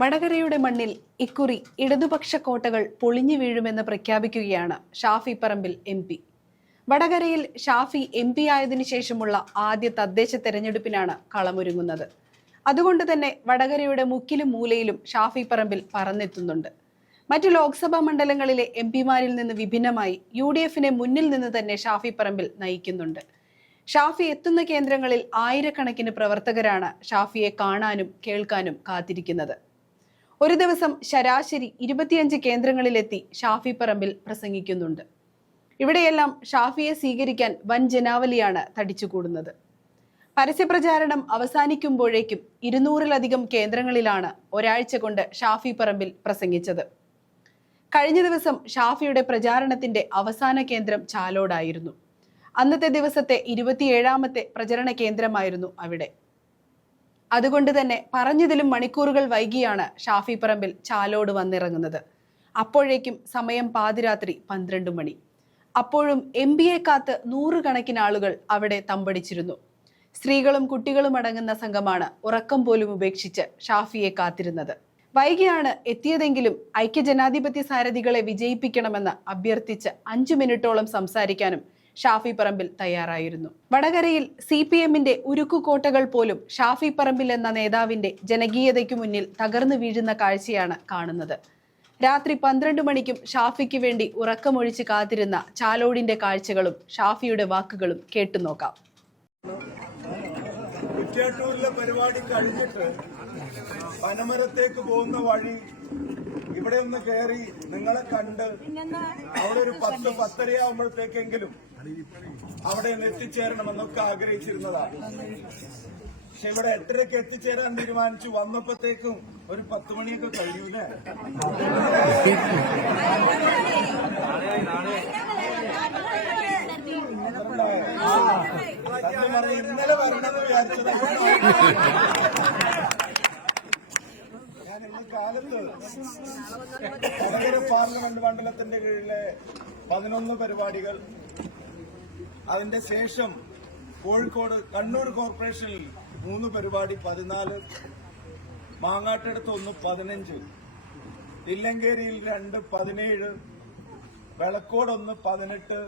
വടകരയുടെ മണ്ണിൽ ഇക്കുറി ഇടതുപക്ഷ കോട്ടകൾ പൊളിഞ്ഞു വീഴുമെന്ന് പ്രഖ്യാപിക്കുകയാണ് ഷാഫി പറമ്പിൽ എം പി. വടകരയിൽ ഷാഫി എം പി ആയതിനു ശേഷമുള്ള ആദ്യ തദ്ദേശ തെരഞ്ഞെടുപ്പിനാണ് കളമൊരുങ്ങുന്നത്. അതുകൊണ്ട് തന്നെ വടകരയുടെ മുക്കിലും മൂലയിലും ഷാഫി പറമ്പിൽ പറന്നെത്തുന്നുണ്ട്. മറ്റു ലോക്സഭാ മണ്ഡലങ്ങളിലെ എം പിമാരിൽ നിന്ന് വിഭിന്നമായി യു ഡി എഫിനെ മുന്നിൽ നിന്ന് തന്നെ ഷാഫി പറമ്പിൽ നയിക്കുന്നുണ്ട്. ഷാഫി എത്തുന്ന കേന്ദ്രങ്ങളിൽ ആയിരക്കണക്കിന് പ്രവർത്തകരാണ് ഷാഫിയെ കാണാനും കേൾക്കാനും കാത്തിരിക്കുന്നത്. ഒരു ദിവസം ശരാശരി ഇരുപത്തിയഞ്ച് കേന്ദ്രങ്ങളിലെത്തി ഷാഫി പറമ്പിൽ പ്രസംഗിക്കുന്നുണ്ട്. ഇവിടെയെല്ലാം ഷാഫിയെ സ്വീകരിക്കാൻ വൻ ജനാവലിയാണ് തടിച്ചുകൂടുന്നത്. പരസ്യപ്രചാരണം അവസാനിക്കുമ്പോഴേക്കും ഇരുന്നൂറിലധികം കേന്ദ്രങ്ങളിലാണ് ഒരാഴ്ച കൊണ്ട് ഷാഫി പറമ്പിൽ പ്രസംഗിച്ചത്. കഴിഞ്ഞ ദിവസം ഷാഫിയുടെ പ്രചാരണത്തിന്റെ അവസാന കേന്ദ്രം ചാലോടായിരുന്നു. അന്നത്തെ ദിവസത്തെ ഇരുപത്തിയേഴാമത്തെ പ്രചരണ കേന്ദ്രമായിരുന്നു അവിടെ. അതുകൊണ്ട് തന്നെ പറഞ്ഞതിലും മണിക്കൂറുകൾ വൈകിയാണ് ഷാഫി പറമ്പിൽ ചാലോട് വന്നിറങ്ങുന്നത്. അപ്പോഴേക്കും സമയം പാതിരാത്രി പന്ത്രണ്ട് മണി. അപ്പോഴും എം ബി എ കാത്ത് നൂറുകണക്കിന് ആളുകൾ അവിടെ തമ്പടിച്ചിരുന്നു. സ്ത്രീകളും കുട്ടികളും അടങ്ങുന്ന സംഘമാണ് ഉറക്കം പോലും ഉപേക്ഷിച്ച് ഷാഫിയെ കാത്തിരുന്നത്. വൈകിയാണ് എത്തിയതെങ്കിലും ഐക്യജനാധിപത്യ സാരഥികളെ വിജയിപ്പിക്കണമെന്ന് അഭ്യർത്ഥിച്ച് അഞ്ചു മിനിറ്റോളം സംസാരിക്കാനും ഷാഫി പറമ്പിൽ തയ്യാറായിരുന്നു. വടകരയിൽ സി പി എമ്മിന്റെ ഉരുക്കുകോട്ടകൾ പോലും ഷാഫി പറമ്പിൽ എന്ന നേതാവിന്റെ ജനകീയതയ്ക്കു മുന്നിൽ തകർന്നു വീഴുന്ന കാഴ്ചയാണ് കാണുന്നത്. രാത്രി പന്ത്രണ്ട് മണിക്കും ഷാഫിക്ക് വേണ്ടി ഉറക്കമൊഴിച്ച് കാത്തിരുന്ന ചാലോടിന്റെ കാഴ്ചകളും ഷാഫിയുടെ വാക്കുകളും കേട്ടുനോക്കാം. പനമരത്തേക്ക് പോകുന്ന വഴി ഇവിടെ ഒന്ന് കയറി നിങ്ങളെ കണ്ട് അവിടെ ഒരു പത്ത് പത്തരയാവുമ്പോഴത്തേക്കെങ്കിലും അവിടെ ഒന്ന് എത്തിച്ചേരണമെന്നൊക്കെ ആഗ്രഹിച്ചിരുന്നതാണ്. പക്ഷെ ഇവിടെ എട്ടരക്ക് എത്തിച്ചേരാൻ തീരുമാനിച്ചു. വന്നപ്പോഴത്തേക്കും ഒരു പത്ത് മണിയൊക്കെ കഴിയൂലേ ഇന്നലെ വരണമെന്ന് വിചാരിച്ചത് കാലത്ത് പാർലമെന്റ് മണ്ഡലത്തിന്റെ കീഴിലെ പതിനൊന്ന് പരിപാടികൾ. അതിന്റെ ശേഷം കോഴിക്കോട് കണ്ണൂർ കോർപ്പറേഷനിൽ മൂന്ന് പരിപാടി പതിനാല്. മാങ്ങാട്ടടുത്ത് ഒന്ന് പതിനഞ്ച്. ഇല്ലങ്കേരിയിൽ രണ്ട് പതിനേഴ്. വെളക്കോടൊന്ന് പതിനെട്ട്.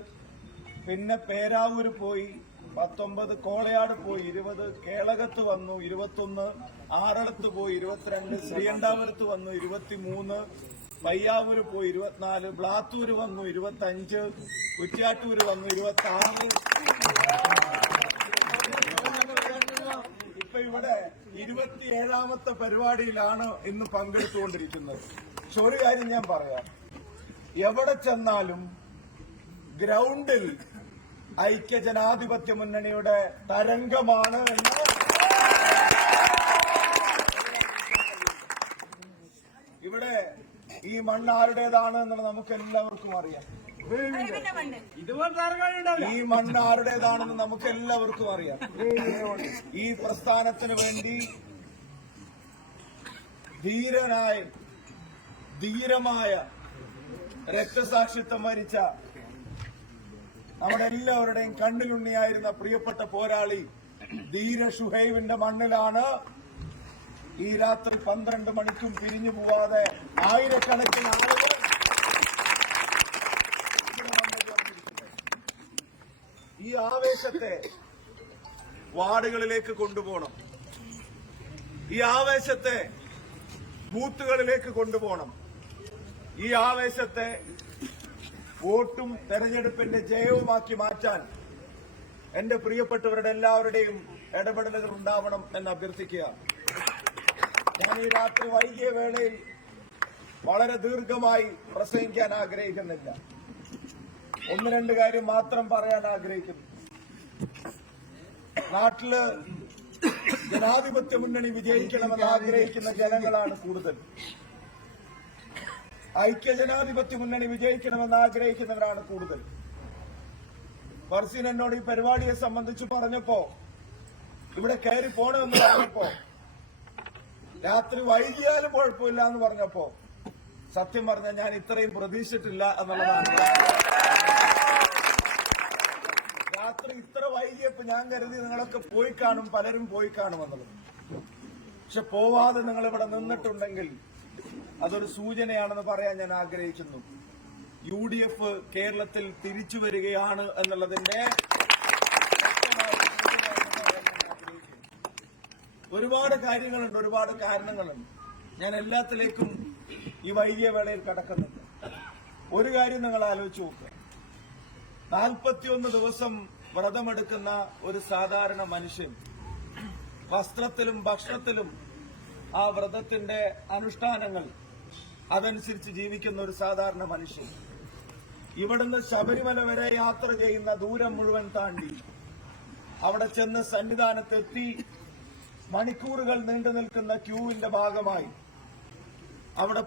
പിന്നെ പേരാവൂർ പോയി പത്തൊമ്പത് കോളയാട് പോയി ഇരുപത് കേളകത്ത് വന്നു ഇരുപത്തൊന്ന് ആറടത്ത് പോയി ഇരുപത്തിരണ്ട് ശ്രീകണ്ഠാപുരത്ത് വന്നു ഇരുപത്തിമൂന്ന് പയ്യാവൂര് പോയി ഇരുപത്തിനാല് ബ്ലാത്തൂര് വന്നു ഇരുപത്തഞ്ച് കുറ്റ്യാട്ടൂര് വന്നു ഇരുപത്തി ആറ് ഇപ്പൊ ഇവിടെ ഇരുപത്തിയേഴാമത്തെ പരിപാടിയിലാണ് ഇന്ന് പങ്കെടുത്തുകൊണ്ടിരിക്കുന്നത്. പക്ഷെ കാര്യം ഞാൻ പറയാം. എവിടെ ചെന്നാലും ഗ്രൗണ്ടിൽ ഐക്യ ജനാധിപത്യ മുന്നണിയുടെ തരംഗമാണ് എന്ന്. ഇവിടെ ഈ മണ്ണ് ആരുടേതാണ് എന്നുള്ളത് നമുക്ക് എല്ലാവർക്കും അറിയാം. ഈ മണ്ണ് ആരുടേതാണെന്ന് നമുക്ക് എല്ലാവർക്കും അറിയാം. ഈ പ്രസ്ഥാനത്തിന് വേണ്ടി ധീരനായ ധീരമായ രക്തസാക്ഷിത്വം വരിച്ച നമ്മുടെ എല്ലാവരുടെയും കണ്ണിലുണ്ണിയായിരുന്ന പ്രിയപ്പെട്ട പോരാളി ധീര ഷുഹൈബിന്റെ മണ്ണിലാണ് ഈ രാത്രി പന്ത്രണ്ട് മണിക്കും പിരിഞ്ഞു പോവാതെ ആയിരക്കണക്കിന് ആളുകൾ ഈ ആവേശത്തെ വാർഡുകളിലേക്ക് കൊണ്ടുപോകണം. ഈ ആവേശത്തെ ബൂത്തുകളിലേക്ക് കൊണ്ടുപോകണം. ഈ ആവേശത്തെ വോട്ടും തെരഞ്ഞെടുപ്പിന്റെ ജയവുമാക്കി മാറ്റാൻ എന്റെ പ്രിയപ്പെട്ടവരുടെ എല്ലാവരുടെയും ഇടപെടലുകൾ ഉണ്ടാവണം എന്ന് അഭ്യർത്ഥിക്കുക. ഞാൻ ഈ രാത്രി വൈകിയ വേളയിൽ വളരെ ദീർഘമായി പ്രസംഗിക്കാൻ ആഗ്രഹിക്കുന്നില്ല. ഒന്ന് രണ്ട് കാര്യം മാത്രം പറയാൻ ആഗ്രഹിക്കുന്നു. നാട്ടിൽ ജനാധിപത്യ മുന്നണി വിജയിക്കണമെന്ന് ആഗ്രഹിക്കുന്ന ജനങ്ങളാണ് കൂടുതൽ. ഐക്യജനാധിപത്യ മുന്നണി വിജയിക്കണമെന്ന് ആഗ്രഹിക്കുന്നവരാണ് കൂടുതൽ. ഫർസീൻ എന്നോട് ഈ പരിപാടിയെ സംബന്ധിച്ച് പറഞ്ഞപ്പോ ഇവിടെ കയറി പോണമെന്ന് പറഞ്ഞപ്പോ രാത്രി വൈകിയാലും കുഴപ്പമില്ല എന്ന് പറഞ്ഞപ്പോ സത്യം പറഞ്ഞാൽ ഞാൻ ഇത്രയും പ്രതീക്ഷിച്ചിട്ടില്ല എന്നുള്ളതാണ്. രാത്രി ഇത്ര വൈകിയപ്പോ ഞാൻ കരുതി നിങ്ങളൊക്കെ പോയി കാണും പലരും പോയി കാണും എന്നുള്ളത് പക്ഷെ പോവാതെ നിങ്ങൾ ഇവിടെ നിന്നിട്ടുണ്ടെങ്കിൽ അതൊരു സൂചനയാണെന്ന് പറയാൻ ഞാൻ ആഗ്രഹിക്കുന്നു. യു ഡി എഫ് കേരളത്തിൽ തിരിച്ചു വരികയാണ് എന്നുള്ളതിന്റെ. ഒരുപാട് കാര്യങ്ങളുണ്ട് ഒരുപാട് കാരണങ്ങളുണ്ട്. ഞാൻ എല്ലാത്തിലേക്കും ഈ വൈകിയ വേളയിൽ കടക്കുന്നുണ്ട്. ഒരു കാര്യം നിങ്ങൾ ആലോചിച്ച് നോക്കുക നാൽപ്പത്തിയൊന്ന് ദിവസം വ്രതമെടുക്കുന്ന ഒരു സാധാരണ മനുഷ്യൻ വസ്ത്രത്തിലും ഭക്ഷണത്തിലും ആ വ്രതത്തിന്റെ അനുഷ്ഠാനങ്ങൾ അതനുസരിച്ച് ജീവിക്കുന്ന ഒരു സാധാരണ മനുഷ്യൻ. ഇവിടുന്ന് ശബരിമല വരെ യാത്ര ചെയ്യുന്ന ദൂരം മുഴുവൻ താണ്ടി. അവിടെ ചെന്ന് സന്നിധാനത്തെത്തി മണിക്കൂറുകൾ നീണ്ടു നിൽക്കുന്ന ക്യൂവിന്റെ ഭാഗമായി. അവിടെ